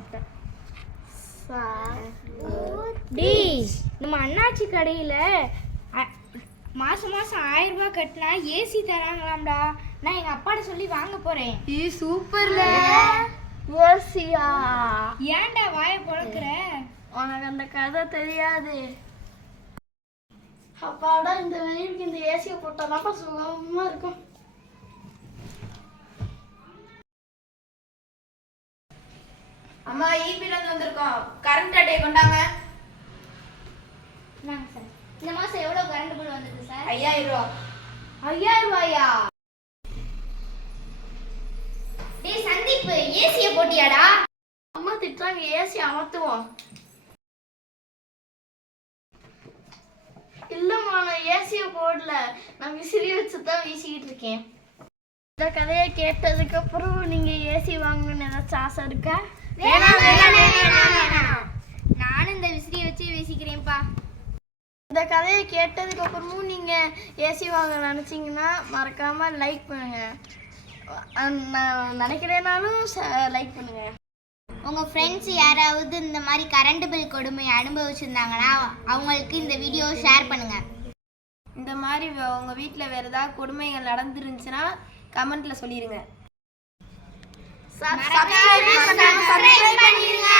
மாட்டேன். டேய், நம்ம அண்ணாச்சி கடையில் மாதம் 1000 ரூபாய் கட்டினா ஏசி தராங்களாம்டா. நான் எங்கள் அப்பாட்ட சொல்லி வாங்க போகிறேன். சூப்பர்ல. ஏசியா? ஏன்டா வாயை பொழக்கிற? உனக்கு அந்த கதை தெரியாது. அப்பாடா, இந்த வெயிலுக்கு இந்த ஏசியை போட்டாதான்ப்பா சுகமா இருக்கும். அம்மா, ஈபில இருந்து வந்திருக்கோம். கரண்ட் அட்டையை கொண்டாங்க. சார், இந்த மாதம் எவ்வளோ கரண்ட் பில் வந்தது சார்? 5000 ரூபா. 5000 ரூபாயா? டேய் சந்தீப், ஏசியை போட்டியாடா? அம்மா திட்டுறாங்க, ஏசி அமர்த்துவோம். இல்லம்மா, நான் ஏசியை போடல, நான் விசிறி வச்சுதான் வீசிக்கிட்டு இருக்கேன். இந்த கதையை கேட்டதுக்கு அப்புறம் நீங்க ஏசி வாங்கணும்னு ஏதாச்சும் ஆசை இருக்கா? நானும் இந்த விசிறியை வச்சு வீசிக்கிறேன்ப்பா. இந்த கதையை கேட்டதுக்கு அப்புறமும் நீங்க ஏசி வாங்க நினைச்சீங்கன்னா மறக்காம லைக் பண்ணுங்க. நான் நினைக்கிறேனாலும் லைக் பண்ணுங்க. உங்கள் ஃப்ரெண்ட்ஸ் யாராவது இந்த மாதிரி கரண்ட் பில் கொடுமை அனுபவிச்சிருந்தாங்கன்னா அவங்களுக்கு இந்த வீடியோ ஷேர் பண்ணுங்கள். இந்த மாதிரி உங்கள் வீட்டில் வேறு ஏதாவது கொடுமைகள் நடந்துருந்துச்சுன்னா கமெண்ட்டில் சொல்லிடுங்க. சப்ஸ்கிரைப் பண்ணிடுங்க.